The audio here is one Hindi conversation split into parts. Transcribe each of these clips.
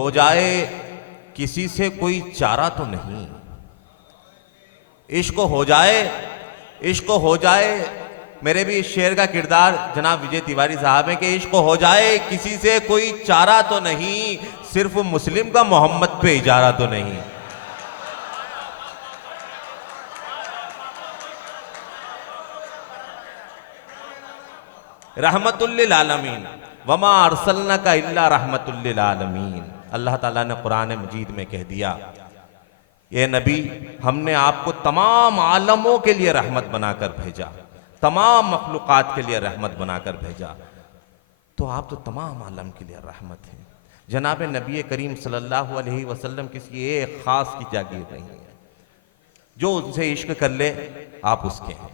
हो जाए किसी से कोई चारा तो नहीं, इश्क हो जाए, इश्क हो जाए। मेरे भी इस शेर का किरदार जनाब विजय तिवारी साहब है कि इश्क हो जाए किसी से कोई चारा तो नहीं, सिर्फ मुस्लिम का मोहम्मद पे इजारा तो नहीं। रहमतुल लिल आलमीन वमा अरसलनाका इल्ला रहमतुल लिल आलमीन। अल्लाह ताला ने कुरान मजीद में कह दिया, ये नबी हमने आपको तमाम आलमों के लिए रहमत बनाकर भेजा, तमाम मखलूकात के लिए रहमत बनाकर भेजा। तो आप तो तमाम आलम के लिए रहमत हैं। जनाब नबी करीम सल्लल्लाहु अलैहि वसल्लम किसी एक खास की जागीर नहीं है, जो उनसे इश्क कर ले आप उसके हैं।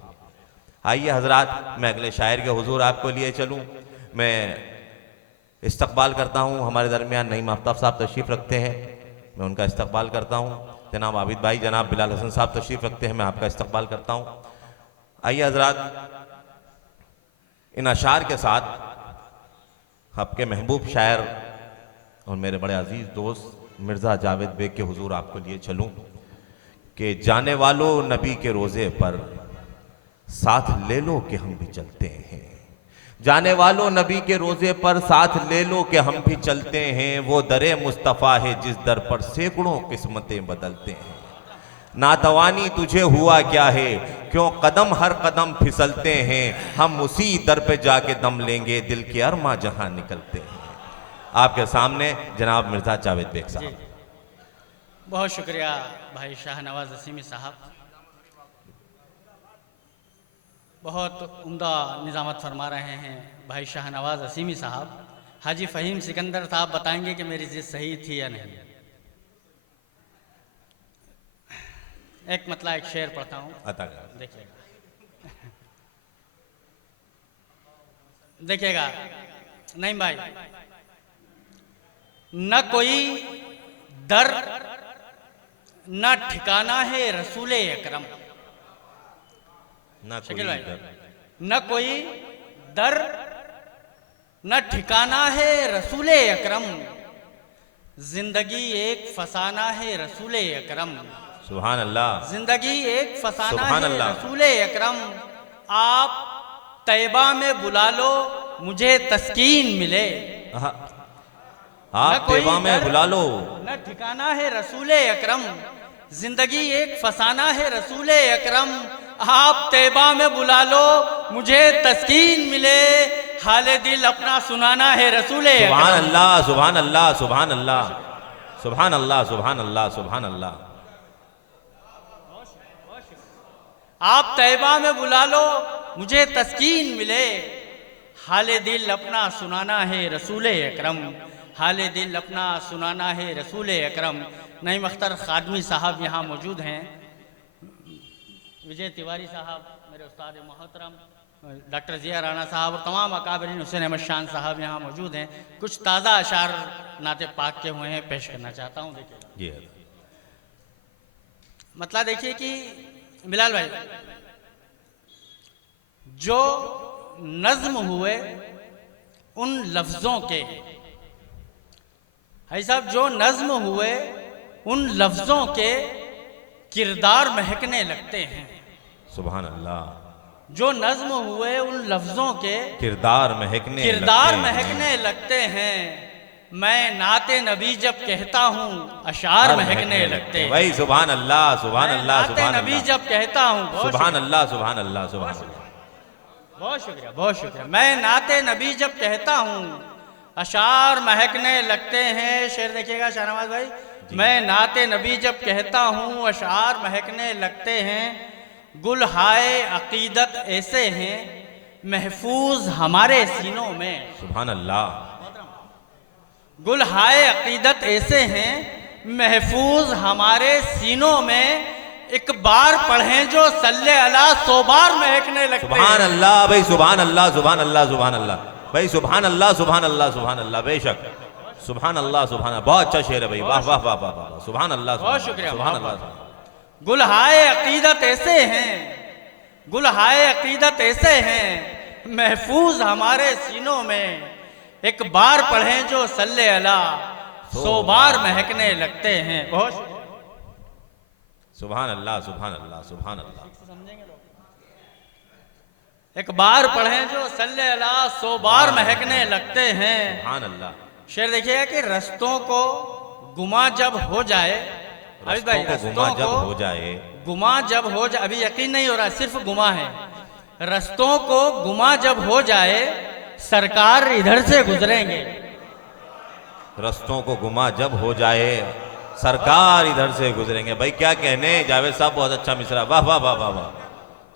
आइए हजरात, मैं अगले शायर के हुजूर आपको लिए चलूं। मैं इस्तकबाल करता हूं, हमारे दरमियान नईम आफ्ताब साहब तशरीफ़ रखते हैं, मैं उनका इस्तकबाल करता हूं। जनाब आबिद भाई, जनाब बिलाल हसन साहब तशरीफ़ रखते हैं, मैं आपका इस्तकबाल करता हूं। आइए हजरात, इन अशार के साथ आपके महबूब शायर और मेरे बड़े अजीज दोस्त मिर्ज़ा जावेद बेग के हुजूर आपको लिए चलूं कि जाने वालों नबी के रोज़े पर साथ ले लो कि हम भी चलते हैं। जाने वालों नबी के रोजे पर साथ ले लो कि हम भी चलते हैं। वो दरे मुस्तफ़ा है जिस दर पर सैकड़ों किस्मतें बदलते हैं। नातवानी तुझे हुआ क्या है, क्यों कदम हर कदम फिसलते हैं। हम उसी दर पे जाके दम लेंगे, दिल के अरमा जहां निकलते हैं। आपके सामने जनाब मिर्जा जावेद बेग साहब। बहुत शुक्रिया भाई शाहनवाज असीमी साहब, बहुत उम्दा निज़ामत फरमा रहे हैं भाई शाहनवाज असीमी साहब। हाजी फ़हीम सिकंदर साहब बताएंगे कि मेरी जिद सही थी या नहीं। एक मतलब एक शेर पढ़ता हूँ, देखिएगा नहीं भाई। न कोई दर न ठिकाना है रसूले अकरम। शकील भाई, न कोई दर न ठिकाना है रसूले अकरम। जिंदगी एक फसाना है रसूले अकरम। सुभान अल्लाह। जिंदगी एक फसाना है रसूले अकरम। आप तैबा में बुला लो मुझे तस्कीन मिले। आप तैबा में बुला लो। न ठिकाना है रसूले अकरम। जिंदगी एक फसाना है रसूले अकरम। आप तैबा में बुला लो मुझे तस्कीन मिले। हाले दिल अपना सुनाना है रसूले अकरम। सुभान अल्लाह, सुभान अल्लाह, सुभान अल्लाह, सुभान अल्लाह, सुभान अल्लाह, सुभान अल्लाह। आप तैबा में बुला लो मुझे तस्कीन मिले। हाले दिल अपना सुनाना है रसूले अकरम। हाले दिल अपना सुनाना है रसूले अकरम। नईम अख्तर खादमी साहब यहाँ मौजूद हैं। विजय तिवारी साहब, मेरे उस्ताद मोहतरम डॉक्टर जिया राणा साहब और तमाम अकाबरीन, हुसैन अहमद शान साहब यहाँ मौजूद हैं। कुछ ताज़ा अशार नाते पाक के हुए हैं, पेश करना चाहता हूँ। देखिए मतलब देखिए कि बिलाल भाई, जो नज्म हुए उन लफ्ज़ों के, भाई साहब जो नज्म हुए उन लफ्ज़ों के किरदार महकने लगते हैं। सुभान अल्लाह। जो नज्म हुए उन लफ्ज़ों के किरदार महकने लगते हैं। मैं नाते नबी जब कहता हूँ अशार महकने लगते हैं। भाई सुभान अल्लाह, सुभान अल्लाह, नाते नबी जब कहता हूँ, सुभान अल्लाह, सुभान अल्लाह, सुभान अल्लाह। बहुत शुक्रिया, बहुत शुक्रिया। मैं नाते नबी जब कहता हूँ अशार महकने लगते हैं। शेर देखिएगा शाहनवाज भाई। मैं नाते नबी जब कहता हूँ अशार महकने लगते हैं। गुल हाय अकीदत ऐसे हैं महफूज हमारे सीनों में। सुभान अल्लाह। गुल हाय अकीदत ऐसे हैं महफूज हमारे सीनों में। एक बार पढ़ें जो सल्ले अला 100 बार महकने लगते हैं। सुभान अल्लाह भाई, सुभान अल्लाह, सुभान अल्लाह, सुभान अल्लाह भाई, सुभान अल्लाह, सुभान अल्लाह, सुभान अल्लाह। बेशक सुभान अल्लाह, सुभान अल्लाह। बहुत अच्छा शेर है भाई, वाह वाह वाह वाह वाह। सुभान अल्लाह, बहुत शुक्रिया, सुभान अल्लाह। गुल हाय अकीदत ऐसे हैं, गुल हाय अकीदत ऐसे हैं महफूज हमारे सीनों में। एक बार पढ़ें जो सल्ले अला 100 बार महकने लगते हैं। बहुत सुभान अल्लाह, सुभान अल्लाह, सुभान अल्लाह। एक बार पढ़ें जो सल्ले अला 100 बार महकने लगते हैं। सुभान अल्लाह। शेर देखिएगा कि रस्तों को गुमा जब हो जाए, अभी भाई गुमा जब हो जाए, गुमा जब हो जाए, अभी यकीन नहीं हो रहा, सिर्फ गुमा है। रस्तों को गुमा जब हो जाए सरकार इधर से गुजरेंगे। रस्तों को गुमा जब हो जाए सरकार इधर से गुजरेंगे। भाई क्या कहने, जावेद साहब बहुत अच्छा मिसरा, वाह वाह वाह वाह वाह,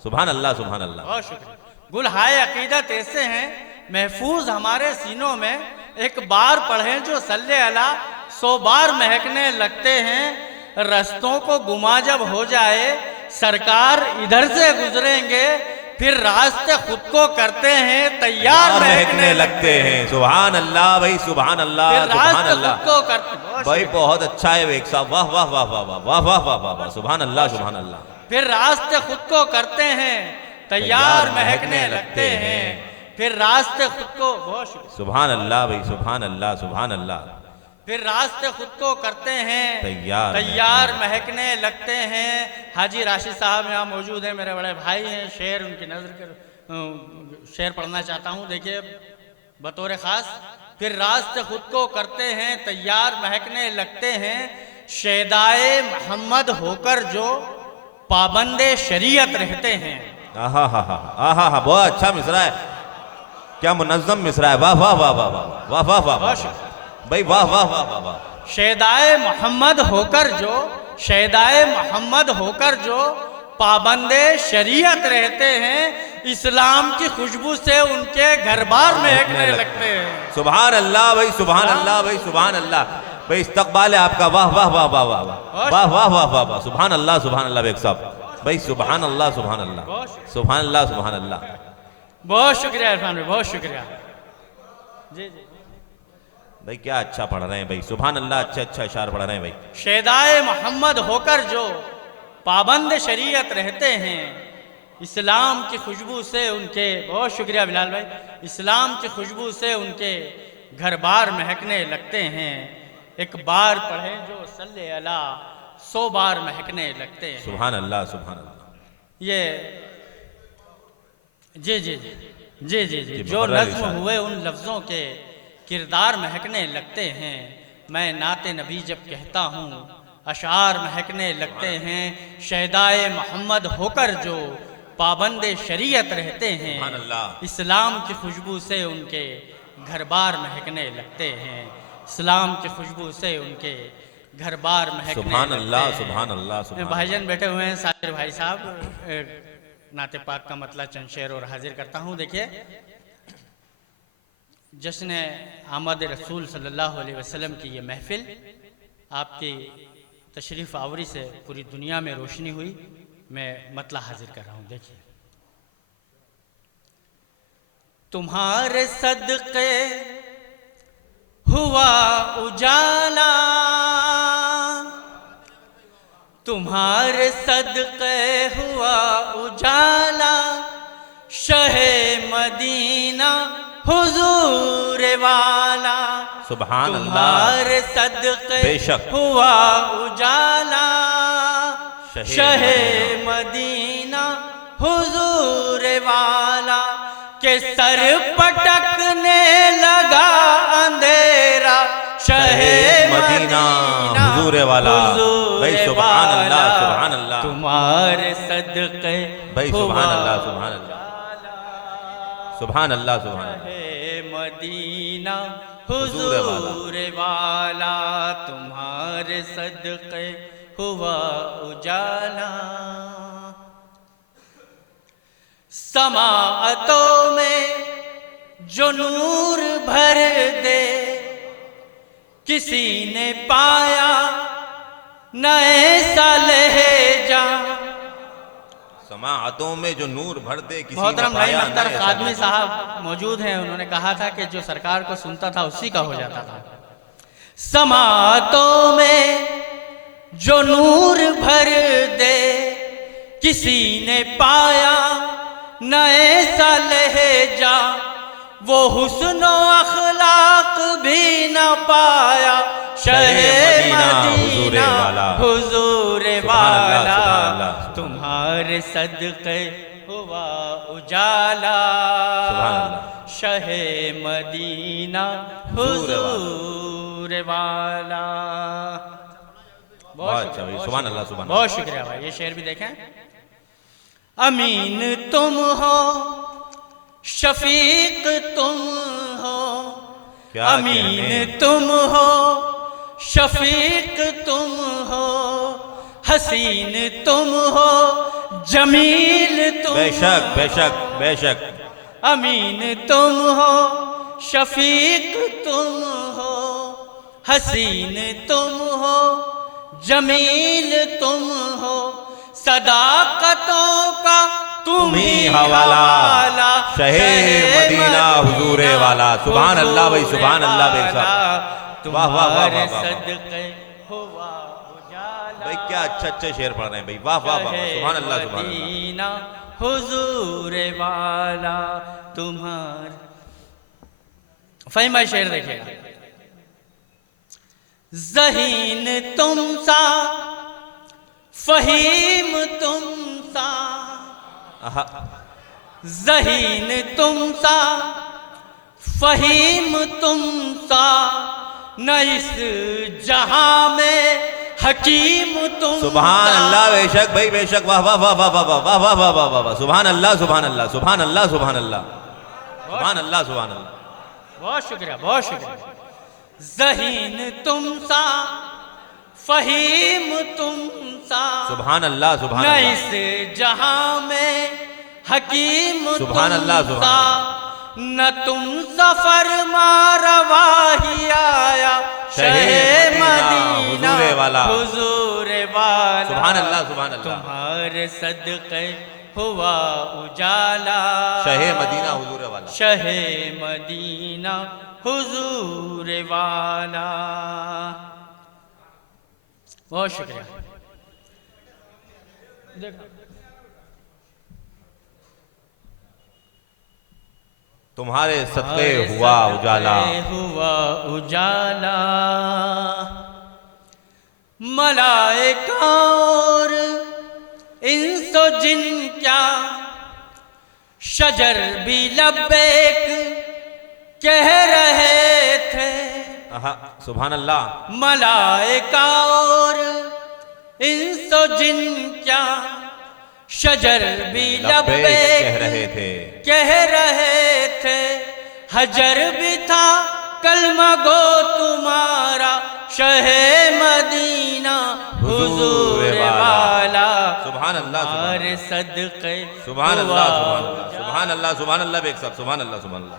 सुभान अल्लाह, सुभान अल्लाह। बहुत शुक्रिया। गुल हाय अकीदत ऐसे हैं महफूज हमारे सीनों में, एक बार पढ़ें जो सल्ले अला 100 बार महकने लगते हैं। रस्तों को गुमा जब हो जाए सरकार इधर से गुजरेंगे, फिर रास्ते खुद को करते हैं तैयार महकने लगते हैं। सुभान अल्लाह भाई, सुभान अल्लाह, सुभान अल्लाह। खुद को करते भाई बहुत अच्छा है एक साहब, वाह वाह वाह वाह वाह वाह वाह वाह वाह वाह, सुभान अल्लाह, सुभान अल्लाह। फिर रास्ते खुद को करते हैं तैयार महकने लगते हैं, फिर रास्ते खुद को, बहुत सुभान अल्लाह भाई, सुभान अल्लाह, सुभान अल्लाह। फिर रास्ते खुद को करते हैं तैयार महकने लगते हैं। हाजी राशिद साहब यहाँ मौजूद हैं, मेरे बड़े भाई हैं। शेर उनकी नजर कर शेर पढ़ना चाहता हूँ, देखिए बतौर खास। फिर रास्ते खुद को करते हैं तैयार महकने लगते हैं, शैदाए मोहम्मद होकर जो पाबंदे शरीयत रहते हैं। आहा हा हा, आहा हा, बहुत अच्छा मिसरा है, क्या मुनज्जम मिसरा है, वाह वाह वाह वाह वाह वाह वाह वाह भाई, वाह वाह वाह वाह वाह। शैदाए मोहम्मद होकर जो, शैदाए मोहम्मद होकर जो पाबंदे शरीयत रहते हैं, इस्लाम की खुशबू से उनके घर बार महकने लगते हैं। सुभान अल्लाह भाई, सुभान अल्लाह भाई, सुभान अल्लाह भाई। इस्तकबाल है आपका, वाह वाह वाह वाह वाह वाह वाह वाह वाह वाह वाह, सुभान अल्लाह, सुभान अल्लाह। बेग साहब भाई, सुभान अल्लाह, सुभान अल्लाह, सुभान अल्लाह, सुभान अल्लाह। बहुत शुक्रिया इरफान भाई, बहुत शुक्रिया। जी जी भाई क्या अच्छा पढ़ रहे हैं भाई, सुभान अल्लाह, अच्छा अच्छा इशार पढ़ रहे हैं भाई। शैदाए मोहम्मद होकर जो पाबंद शरीयत रहते हैं, इस्लाम की खुशबू से उनके, बहुत शुक्रिया बिलाल भाई, इस्लाम की खुशबू से उनके घर बार महकने लगते हैं। एक बार पढ़े जो सल्ले अला 100 बार महकने लगते हैं। सुभान अल्लाह, सुभान अल्लाह। ये जी जी जी जी जी जी जो नज्म हुए उन लफ्ज़ों के किरदार महकने लगते हैं। मैं नाते नबी जब कहता हूँ अशार महकने लगते हैं, शहदाए मोहम्मद होकर जो पाबंदे शरीयत रहते हैं, इस्लाम की खुशबू से उनके घर बार महकने लगते हैं, इस्लाम की खुशबू से उनके घर बार महकने सुभान अल्लाह, लगते हैं। सुभान अल्लाह, सुभान अल्लाह। भाईजान बैठे हुए हैं, साजिर भाई साहब नाते पाक का मतलब चंद शेर और हाजिर करता हूँ। देखिए, जश्न आमद रसूल सल्लल्लाहु अलैहि वसल्लम की ये महफिल, आपकी तशरीफ़ आवरी से पूरी दुनिया में रोशनी हुई। मैं मतला हाजिर कर रहा हूँ। देखिए, तुम्हारे सदक़े हुआ उजाला, तुम्हारे सदक़े हुआ उजाला, शहे मदीना हुजूर वाला। सुभान अल्लाह, तुम्हारे सदक़े बेशक हुआ उजाला, शहे मदीना हुजूर वाला, के सर पटकने लगा अंधेरा, शहे मदीना हुजूर वाला। भाई सुभान अल्लाह, सुभान अल्लाह। तुम्हारे सदक़े भाई सुभान अल्लाह, सुभान अल्लाह, सुभान अल्लाह, सुभान अल्लाह। मदीना हुजूर वाला, तुम्हारे सदक़े हुआ उजाला। समाअतों में जो नूर भर दे, किसी ने पाया नए लहजा। समाअतों में जो नूर भर दे, किसी ने मोहतरम नईम पाया अख्तर नए खादमी साहब मौजूद हैं, उन्होंने कहा था कि जो सरकार को सुनता था उसी का हो जाता था। समाअतों में जो नूर भर दे, किसी ने पाया नए सा लहजा, वो हुस्न अखलाक भी न पाया, शहे मदीना हुजूर सुभान अल्लाह, वाला, सुभान अल्लाह। तुम्हारे सदक़े हुआ उजाला, सुभान अल्लाह। शहे मदीना हुजूर वाला। बहुत अच्छा भाई, सुभान अल्लाह, सुभान अल्लाह। बहुत शुक्रिया भाई। ये शेर भी देखें। अमीन तुम हो, शफीक तुम हो, क्या अमीन कहने। तुम हो, शफीक तुम हो, हसीन तुम हो, जमील तुम बेशक हो। बेशक बेशक। अमीन तुम हो, शफीक तुम हो, हसीन तुम हो, जमील तुम हो, सदाकतों का तुम ही हवाला, शहे मदीना हुजूर वाला। सुभान अल्लाह भाई, सुभान अल्लाह भाई साहब। वाह वाह वाह वाह वाह। सदक़े हुआ उजाला, भाई क्या अच्छा अच्छा शेर पढ़ रहे हैं भाई, वाह वाह वाह, सुभान अल्लाह, सुभान अल्लाह। मदीना हुजूर वाला तुम्हार। फहीमा शेर देखिएगा। ज़हीन तुम सा, फहीम तुम सा, आहा, ज़हीन तुम सा, फहीम तुम सा, न इस जहां में हकीम तुम सुभान सा। अल्लाह, बेशक भाई बेशक। वाह वाह वाह वाह वाह वाह वाह वाह वाह वाह वाह वाह। सुभान अल्लाह, सुभान अल्लाह, सुभान अल्लाह, सुभान अल्लाह, सुभान अल्लाह, सुभान अल्लाह। बहुत शुक्रिया, बहुत शुक्रिया। ज़हीन तुम सा, फहीम तुम सा, सुभान अल्लाह, सुभान न अल्लाह। इस जहां में हकीम सुभान तुम अल्लाह, सुभान सा, न तुम सफर मारवा ही आया, शहे मदीना हुजूर वाला। हुजूर वाला। सुभान अल्लाह, सुभान अल्लाह। तुम्हारे सदक़े हुआ उजाला, शहे मदीना हुजूर वाला। शहे मदीना हुजूर वाला। बहुत शुक्रिया। देखो तुम्हारे सदक़े हुआ उजाला, हुआ उजाला, मलाइका और इंसो जिन क्या, शजर भी लब्बैक कह रहे थे। आहा, सुभान अल्लाह। मलाइका और इंसो जिन क्या, शजर भी लब्बैक कह रहे थे, कह रहे थे। हजर भी था कलमा गो तुम्हारा, शहे मदीना हुजूर वाला। सुभान अल्लाह, तुम्हारे सदक़े सुभान अल्लाह, सुभान अल्लाह, सुभान अल्लाह, सुभान अल्लाह बेक साहब, सुभान अल्लाह, सुभान अल्लाह।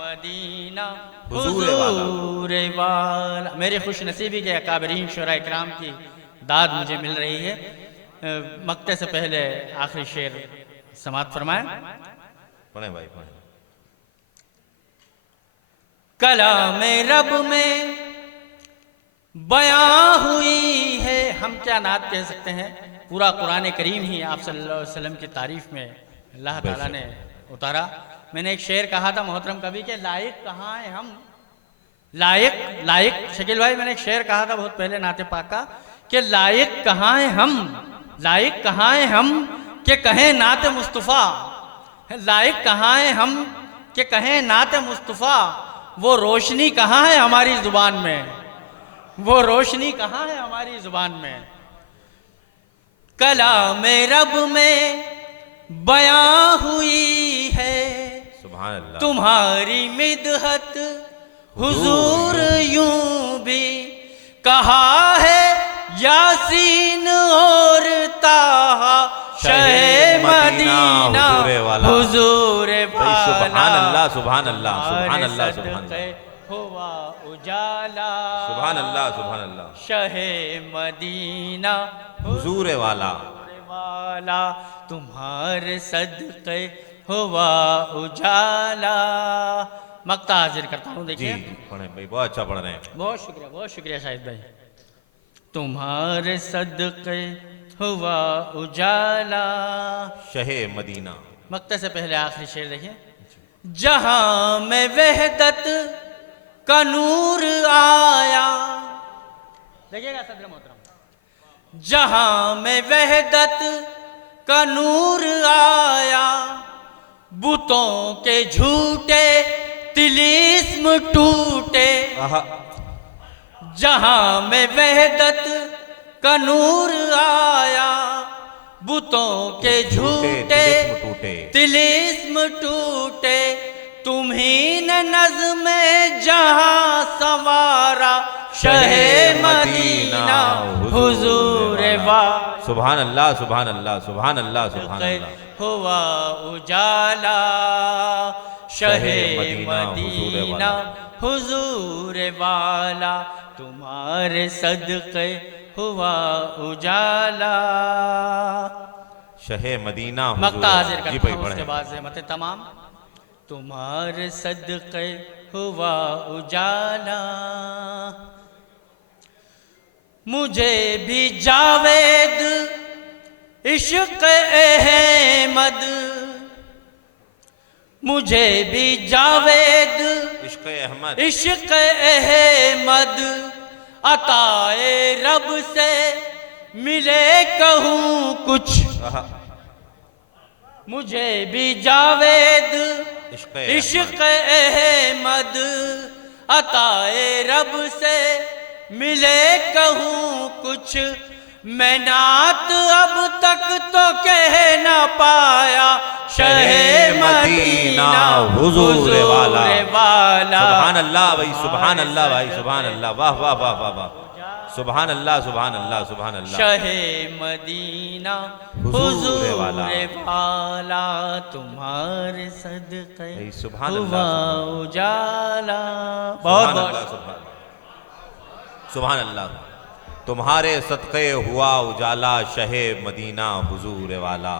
मदीना हुजूर हुजूर वाला। मेरी खुश नसीबी के अकाबरीन शुरा इकराम की दाद मुझे मिल रही है। मक्ते से पहले आखिरी शेर समाप्त फरमाएं। पढ़े भाई, पढ़े। कलाम रब में बयां हुई है। हम क्या नात कह सकते हैं, पूरा कुरान करीम ही आप सल्लल्लाहु अलैहि वसल्लम की तारीफ में अल्लाह ताला ने उतारा। मैंने एक शेर कहा था मोहतरम कभी के, लायक कहाँ हैं हम, लायक लायक शकील भाई, मैंने एक शेर कहा था बहुत पहले नाते पाक का कि लायक कहाँ हैं हम, लायक कहाँ हैं हम कि कहें नाते मुस्तफ़ा, लायक कहाँ हैं हम कि कहें नाते मुस्तफ़ा। वो रोशनी कहाँ है हमारी जुबान में, वो रोशनी कहाँ है हमारी जुबान में। कलाम रब में बयां हुई है सुभान अल्लाह। तुम्हारी मिदहत हुजूर यूं भी कहा है यासीन और ताहा, शहे मदीना हुजूर वाला। सुभान अल्लाह, सुभान अल्लाह, सुभान अल्लाह, सुभान अल्लाह। हुआ उजाला, सुभान अल्लाह, सुभान अल्लाह। शहे मदीना हुजूर वाला, वाला, तुम्हारे सदक़े हुआ उजाला। मक्ता हाजिर करता हूँ, जी देखिए। जी, पढ़े भाई, बहुत अच्छा पढ़ रहे हैं। बहुत शुक्रिया शाहिद भाई। तुम्हारे सदक़े हुआ उजाला। शहे मदीना। मक्ता से पहले आखिरी शेर देखिए। जहां में वहदत का नूर आया, देखिएगा सदर मोहतरम, जहां में वहदत का नूर आया, बुतों के झूठे तिलिस्म टूटे। जहां में वहदत का नूर आया, बुतों के झूठे तिलिस्म टूटे। तुम्ही ने नज़्म जहां सवारा, शहे मदीना हुजूर वाला। सुभान अल्लाह, सुभान अल्लाह, सुभान अल्लाह, सुभान अल्लाह। हुआ उजाला, शहे मदीना हुजूर वाला, तुम्हारे सदक़े हुआ उजाला। शहे मदीना मक्ता हाजिर करता हूँ, हुजूर। उसके बाद ज़हमत तमाम। तुम्हारे सदक़े हुआ उजाला, मुझे भी जावेद इश्क़ अहमद, मुझे भी जावेद इश्क़ अहमद, इश्क़ अहमद अताए रब से मिले कहूँ कुछ। मुझे भी जावेद इश्क़ अहमद अताए रब से मिले कहूँ कुछ। मैं नात अब तक तो कह न पाया, शहे मदीना हुजूर वाला। सुभान अल्लाह भाई, सुभान अल्लाह भाई, सुभान अल्लाह। वाह वाह वाह वाह वाह, सुभान अल्लाह, सुभान अल्लाह, सुभान अल्लाह। शहे मदीना हुजूर वाला, तुम्हारे सदक़े सुभान हुआ अल्लाह, उजाला। सुभान अल्लाह, सुभान अल्लाह। तुम्हारे सदक़े हुआ उजाला, शहे मदीना हुजूर वाला।